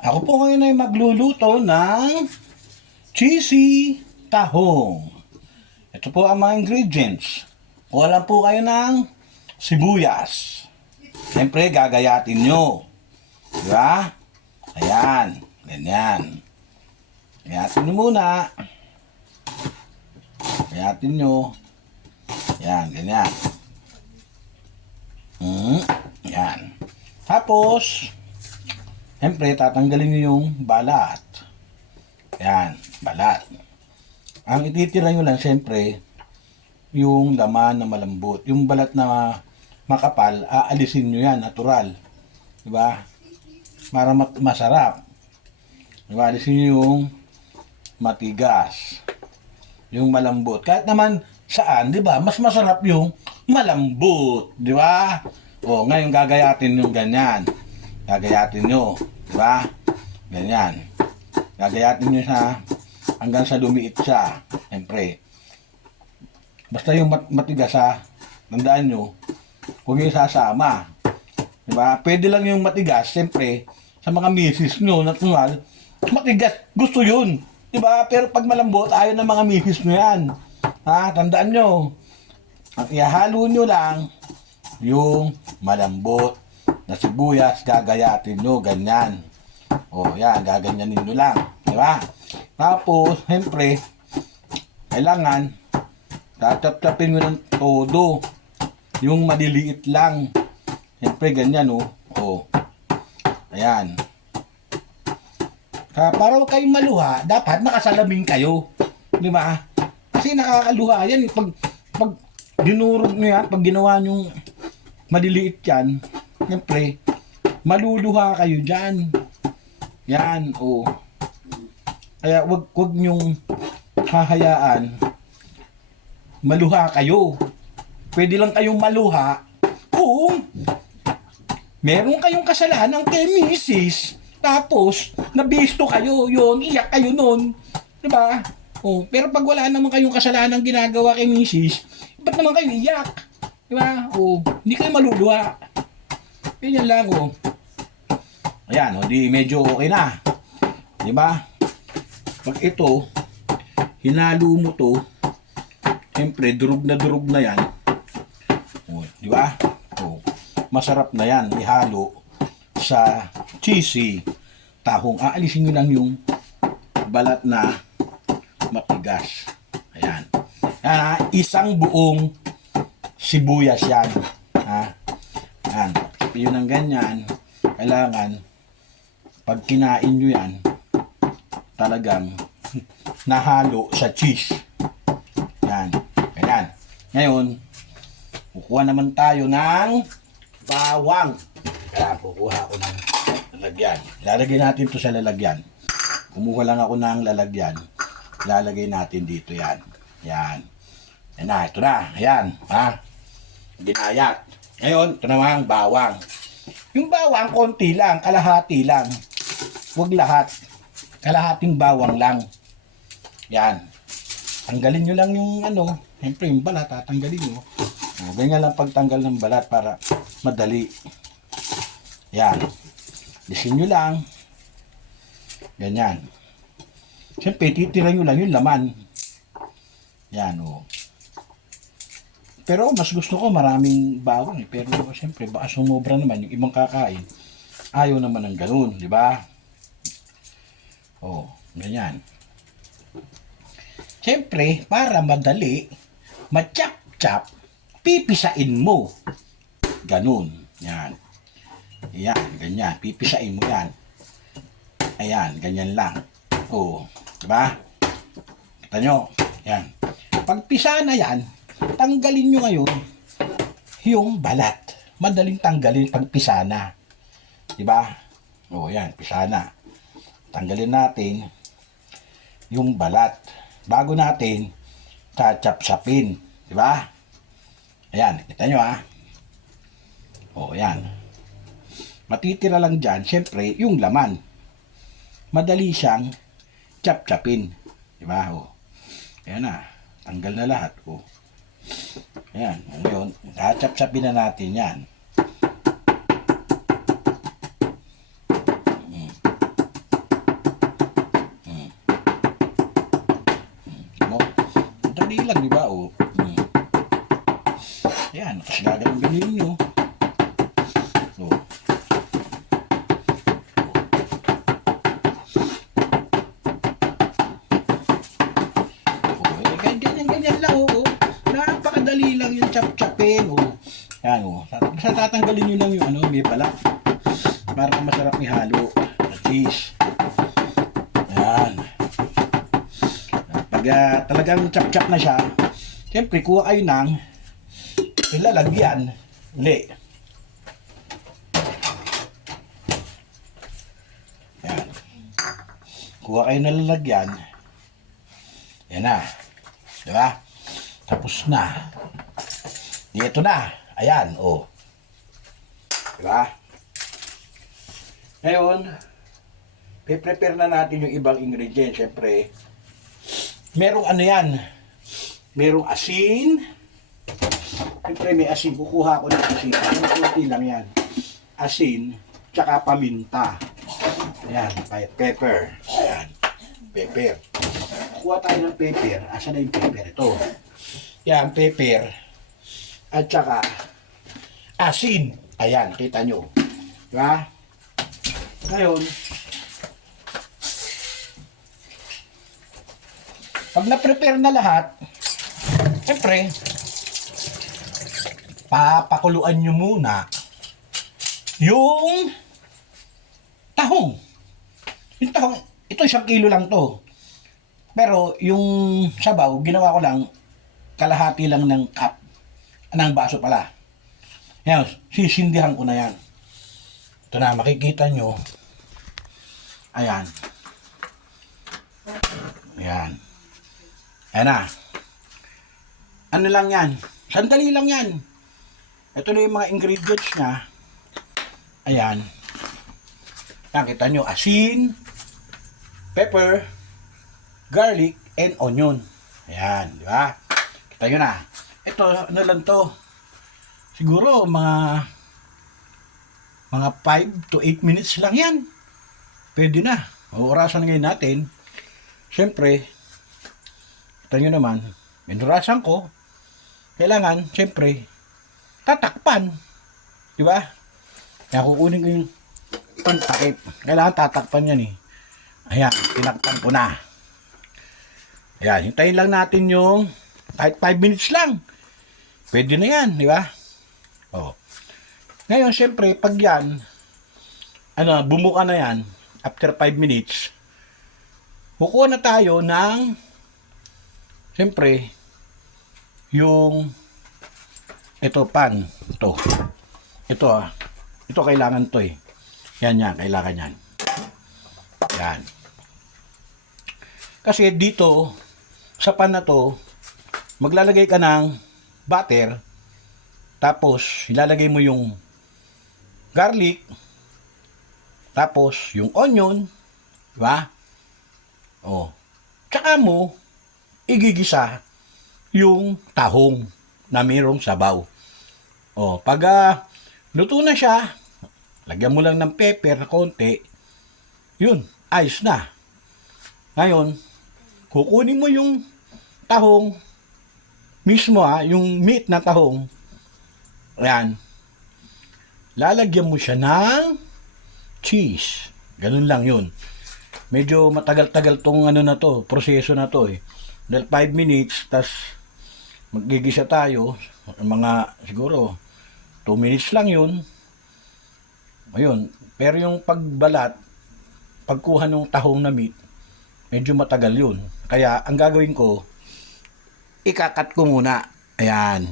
Ako po ngayon ay magluluto ng cheesy tahong. Ito po ang mga ingredients. Kuha lang po kayo ng sibuyas. Siyempre, gagayatin nyo. Diba? Ayan. Ganyan. Gayatin nyo muna. Gayatin nyo. Ayan, ganyan. Ayan. Tapos, siyempre, tatanggalin nyo yung balat. Yan, balat. Ang ititira nyo lang, siyempre, yung laman na malambot. Yung balat na makapal, aalisin nyo yan, natural. Diba? Para masarap. Diba? Alisin nyo yung matigas. Yung malambot. Kahit naman saan, diba? Mas masarap yung malambot. Diba? O, ngayon gagayatin yung ganyan. Gagayatin nyo. Diba? Ganyan. Gagayatin nyo siya hanggang sa lumiit siya. Siyempre. Basta yung matigas ha, tandaan nyo, huwag yung sasama. Diba? Pwede lang yung matigas, siyempre, sa mga misis nyo, natural, matigas, gusto yun. Diba? Pero pag malambot, ayaw ng mga misis nyo yan. Ha? Tandaan nyo. Ang ihalo nyo lang, yung malambot na sibuyas, gagayatin nyo, ganyan. O, yan, gaganyanin nyo lang. Diba? Tapos, siyempre, kailangan, tatap-tapin nyo ng todo. Yung maliliit lang. Siyempre, ganyan, o. O. Ayan. Para huwag kayong maluha, dapat nakasalamin kayo. Diba? Kasi nakakaluha yan. Pag dinurog nyo yan, pag ginawa nyo maliliit yan, siyempre, maluluha kayo dyan. Yan, o. Kaya wag nyong hahayaan maluha kayo. Pwede lang kayong maluha kung meron kayong kasalanan kay misis. Tapos, nabisto kayo, yun, iyak kayo nun. Diba? O, pero pag wala naman kayong kasalanan ginagawa kay misis, ba't naman kayo iyak? Diba? O, hindi kayo maluluha. Ganyan lang, o. Ayan, o, di medyo okay na. Diba? Pag ito, hinalo mo to, siyempre, durog na yan. O, diba? O, masarap na yan, ihalo sa cheesy tahong. Aalisin nyo lang yung balat na matigas. Ayan. Isang buong sibuyas yan. Ha? Ayan. Yun ang ganyan. Kailangan, pag kinain nyo yan, talagang nahalo sa cheese. Yan. Ayan. Ngayon, kukuha naman tayo ng bawang. Kaya kukuha ako ng lalagyan. Lalagay natin to sa lalagyan. Kumuha lang ako ng lalagyan. Lalagay natin dito yan. Yan. Yan na. Ito na. Ayan. Ha? Ginayat. Ngayon, ito naman bawang. Yung bawang, konti lang. Kalahati lang. Huwag lahat. Kalahating bawang lang. Yan. Tanggalin nyo lang yung ano. Siyempre yung balat, tatanggalin nyo. Ganyan lang pagtanggal ng balat para madali. Yan. Lisin nyo lang. Ganyan. Siyempre, titira nyo lang yung laman. Yan, o. Pero mas gusto ko maraming bawang. Pero siyempre, baka sumobra naman yung ibang kakain. Ayaw naman ng ganun, di ba? O, ganyan. Siyempre, para madali, ma-chop-chop, pipisain mo. Ganun. Yan. Yan, ganyan. Pipisain mo yan. Ayan, ganyan lang. O, diba? Kita nyo. Yan. Pagpisa na yan, tanggalin nyo ngayon yung balat. Madaling tanggalin pagpisa na. Diba? O, yan. Pisa na. Tanggalin natin yung balat. Bago natin chachap-sapin. Diba? Ayan. Kita nyo ha. O, ayan. Matitira lang dyan, syempre, yung laman. Madali siyang chap-chapin. Diba? O. Ayan na. Tanggal na lahat. O. Ayan. Ngayon, chap-chapin na natin yan. napakadali lang, di ba? O. Ayan, tapos gagaling nyo. So, ganyan lang, oo. Napakadali lang yung chop-chopin, oo. Yan, oo. Basta tatanggalin nyo lang yung ano, may pala. Para masarap ihalo. Cheese. Yan. Pag talagang chop-chop na siya, siyempre, kuha kayo ng ilalagyan. Uli. Yan. Kuha kayo ng lalagyan. Yan na. Diba? Tapos na. Dito na. Ayan, oh. Diba? Ngayon, prepare na natin yung ibang ingredients. Siyempre, merong ano yan. Merong asin. Siyempre, may asin. Kukuha ko ng asin. Kunti lang yan. Asin, tsaka paminta. Ayan, pepper. Ayan, pepper. Kuha tayo ng pepper. Asan na yung pepper? Ito. Yan, pepper. At saka, asin. Ayan, kita nyo. Diba? Ngayon, pag na-prepare na lahat, siyempre, papakuluan nyo muna yung tahong. Yung tahong, ito 1 kilo lang to. Pero yung sabaw, ginawa ko lang kalahati lang ng cup, ng baso pala. Yan, sisindihan ko na yan. Ito na, makikita nyo. Ayan. Ayan. Ayan na. Ano lang yan? Sandali lang yan. Ito na yung mga ingredients niya. Ayan. Nakita nyo, asin, pepper, garlic, and onion. Ayan, di ba? Kita nyo na. Ito, ano lang to? Siguro, mga 5 to 8 minutes lang yan. Pwede na. Orasan ngayon natin. Siyempre, kita nyo naman, minurasan ko. Kailangan, siyempre, tatakpan. Di ba? Kaya kukunin ko yung pantakip. Kailangan tatakpan yan eh. Ayan, tinakpan ko na. Ayan, hintayin lang natin yung kahit 5 minutes lang. Pwede na yan, di ba? Oh. Ngayon, siyempre, pag yan, bumuka na yan, after 5 minutes, kukuha na tayo ng, siyempre, yung, ito, pan, ito. Ito kailangan to eh. Yan, kailangan yan. Yan. Kasi dito, sa pan na to, maglalagay ka ng butter, tapos, ilalagay mo yung garlic, tapos, yung onion, diba? O, tsaka mo, igigisa yung tahong na mayroong sabaw. O, pag luto na siya, lagyan mo lang ng pepper na konti, yun, ayos na. Ngayon, kukunin mo yung tahong mismo yung meat na tahong. Ayan. Lalagyan mo siya ng cheese. Ganun lang yun. Medyo matagal-tagal tong proseso na to eh. Dahil 5 minutes, tas maggigisa tayo, mga siguro 2 minutes lang yun. Ayun. Pero yung pagbalat, pagkuha ng tahong na meat, medyo matagal yun. Kaya ang gagawin ko, ikakat ko muna. Ayan.